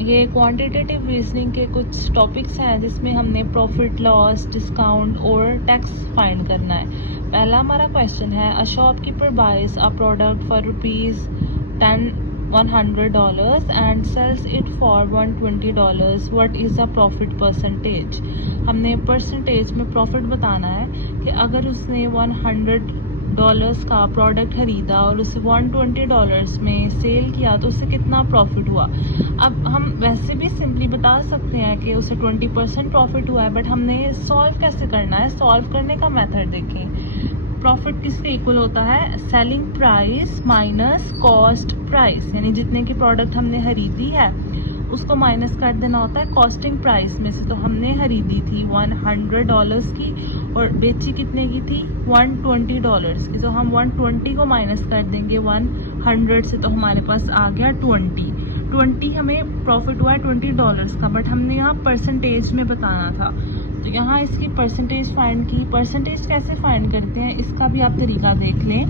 ये quantitative reasoning के कुछ टॉपिक्स हैं जिसमें हमने प्रॉफिट लॉस डिस्काउंट और टैक्स फाइंड करना है। पहला हमारा क्वेश्चन है, a shopkeeper buys a product for $100 and sells it for $120, what is the profit percentage. हमने परसेंटेज में प्रॉफिट बताना है कि अगर उसने $100 का प्रोडक्ट खरीदा और उसे $120 में सेल किया तो उसे कितना प्रॉफिट हुआ। अब हम वैसे भी सिंपली बता सकते हैं कि उसे 20% प्रॉफिट हुआ है, बट हमने सॉल्व कैसे करना है। सॉल्व करने का मेथड देखें। प्रॉफिट किसके इक्वल होता है, selling price minus cost price, यानी जितने की प्रोडक्ट हमने खरीदी है उसको माइनस कर देना होता है कॉस्टिंग प्राइस में से। तो हमने खरीदी थी $100 की और बेची कितने की थी, $120 की। तो हम 120 को माइनस कर देंगे 100 से, तो हमारे पास आ गया 20 हमें प्रॉफिट हुआ है $20 का, बट हमने यहाँ परसेंटेज में बताना था। तो यहाँ इसकी परसेंटेज फाइंड की। परसेंटेज कैसे फाइंड करते हैं इसका भी आप तरीका देख लें।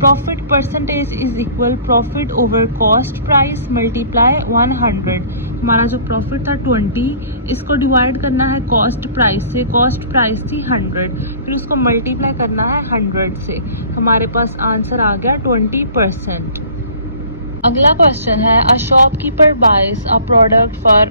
Profit percentage is equal profit over cost price multiply 100। हमारा जो प्रॉफिट था 20, इसको डिवाइड करना है कॉस्ट प्राइस से। कॉस्ट प्राइस थी 100, फिर उसको मल्टीप्लाई करना है 100 से। हमारे पास आंसर आ गया 20%। अगला क्वेश्चन है, a shopkeeper buys a product for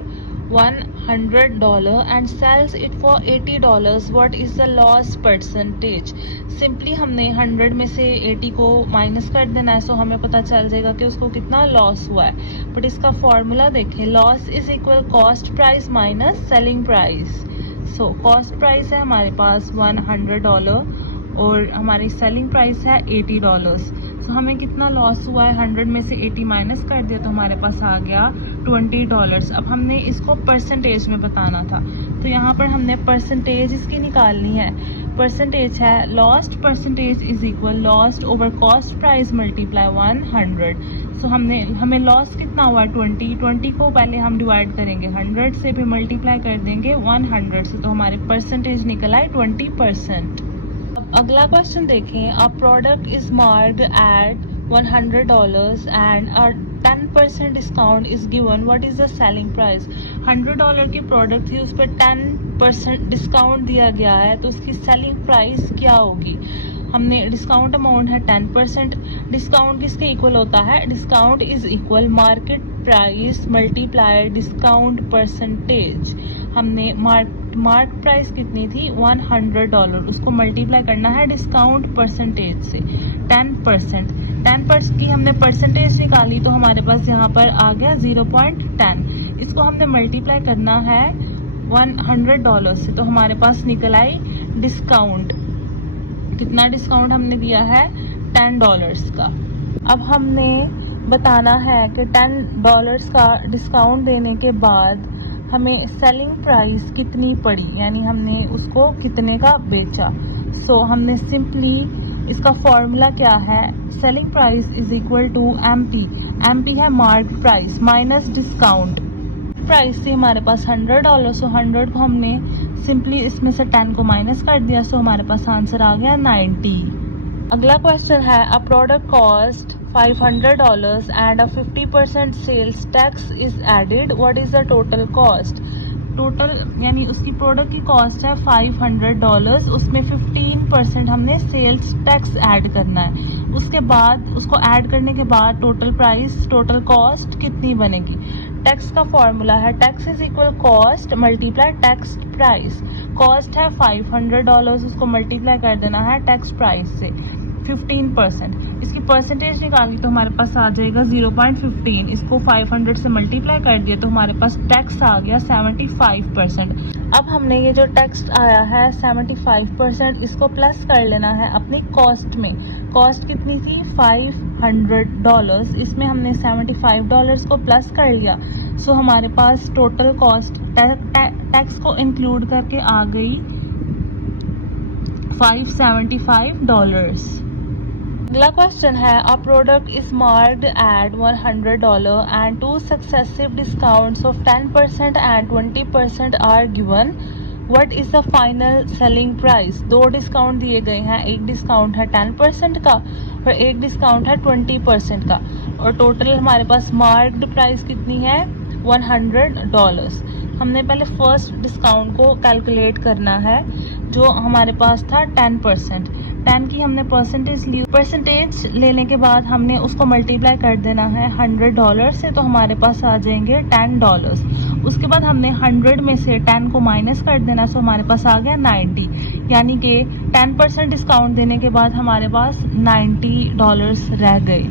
$100 and sells it for $80, what is the loss percentage. Simply हमने 100 में से 80 को माइनस कर देना है, सो हमें पता चल जाएगा कि उसको कितना लॉस हुआ है। बट इसका फॉर्मूला देखें, loss is equal cost price minus selling price. So cost price है हमारे पास $100 और हमारी सेलिंग प्राइस है $80। सो हमें कितना लॉस हुआ है, 100 में से 80 माइनस कर दिया तो हमारे पास आ गया $20। अब हमने इसको परसेंटेज में बताना था, तो यहाँ पर हमने परसेंटेज इसकी निकालनी है। परसेंटेज है lost percentage is equal lost over cost price multiply 100। सो हमें लॉस कितना हुआ 20 को पहले हम डिवाइड करेंगे 100 से, फिर मल्टीप्लाई कर देंगे 100 से, तो हमारे परसेंटेज निकल आए 20%। अगला क्वेश्चन देखें, a product is marked at $100 and a 10% discount is given, what is the selling price. $100 की प्रोडक्ट थी, उस पर 10% डिस्काउंट दिया गया है, तो उसकी सेलिंग प्राइस क्या होगी। हमने डिस्काउंट अमाउंट है 10%। डिस्काउंट किसके इक्वल होता है, discount is equal market price multiply discount percentage. हमने मार्क प्राइस कितनी थी $100, उसको मल्टीप्लाई करना है डिस्काउंट परसेंटेज से 10%। 10% की हमने परसेंटेज निकाली तो हमारे पास यहाँ पर आ गया 0.10। इसको हमने मल्टीप्लाई करना है $100 से, तो हमारे पास निकल आई डिस्काउंट। कितना डिस्काउंट हमने दिया है, $10 का। अब हमने बताना है कि $10 का डिस्काउंट देने के बाद हमें सेलिंग प्राइस कितनी पड़ी, यानी हमने उसको कितने का बेचा। सो हमने सिंपली इसका फॉर्मूला क्या है, selling price is equal to MP. MP है mark price minus discount price थी हमारे पास $100, सो 100 को हमने सिंपली इसमें से 10 को माइनस कर दिया, सो हमारे पास आंसर आ गया 90। अगला क्वेश्चन है, a product cost $500 and a 50% sales tax is added, what is the total cost. Total यानी उसकी प्रोडक्ट की कॉस्ट है $500, उसमें 15% हमने सेल्स टैक्स ऐड करना है। उसके बाद उसको ऐड करने के बाद टोटल कॉस्ट कितनी बनेगी। टैक्स का फॉर्मूला है tax is equal cost multiply tax price. Cost है $500, उसको मल्टीप्लाई कर देना है टैक्स प्राइस से 15%। इसकी परसेंटेज निकाली तो हमारे पास आ जाएगा 0.15। इसको 500 से मल्टीप्लाई कर दिया तो हमारे पास टैक्स आ गया 75%। अब हमने ये जो टैक्स आया है 75%, इसको प्लस कर लेना है अपनी कॉस्ट में। कॉस्ट कितनी थी $500, इसमें हमने $75 को प्लस कर लिया, सो हमारे पास टोटल कॉस्ट टैक्स को इंक्लूड करके आ गई $575। अगला क्वेश्चन है, a product is marked at $100 and 2 successive discounts of 10% and 20% are given, what is the final selling price. 2 discount दिए गए हैं, एक डिस्काउंट है 10% का पर एक डिस्काउंट है 20% का, और टोटल हमारे पास मार्क्ड प्राइस कितनी है $100। हमने पहले फर्स्ट डिस्काउंट को कैलकुलेट करना है जो हमारे पास था 10%। 10 की हमने परसेंटेज ली, परसेंटेज लेने के बाद हमने उसको मल्टीप्लाई कर देना है $100 से, तो हमारे पास आ जाएंगे $10। उसके बाद हमने 100 में से 10 को माइनस कर देना, सो हमारे पास आ गया 90, यानी कि 10% डिस्काउंट देने के बाद हमारे पास $90 रह गए।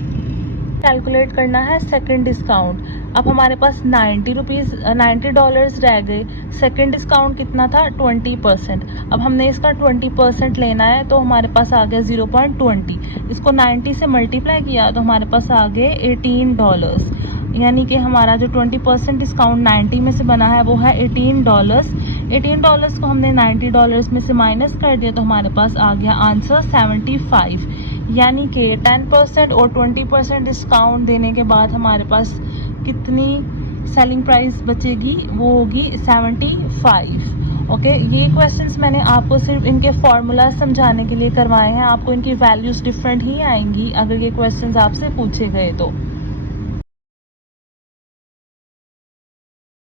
कैलकुलेट करना है सेकंड डिस्काउंट। अब हमारे पास $90 रह गए। सेकंड डिस्काउंट कितना था 20%। अब हमने इसका 20% लेना है, तो हमारे पास आ गया 0.20। इसको 90 से मल्टीप्लाई किया तो हमारे पास आ गए $18, यानी कि हमारा जो 20% डिस्काउंट 90 में से बना है वो है $18। $18 को हमने $90 में से माइनस कर दिया तो हमारे पास आ गया आंसर 75, यानी कि 10% और 20% डिस्काउंट देने के बाद हमारे पास कितनी सेलिंग प्राइस बचेगी, वो होगी 75। ओके, ये क्वेश्चंस मैंने आपको सिर्फ इनके फॉर्मूला समझाने के लिए करवाए हैं। आपको इनकी वैल्यूज़ डिफरेंट ही आएंगी अगर ये क्वेश्चंस आपसे पूछे गए तो।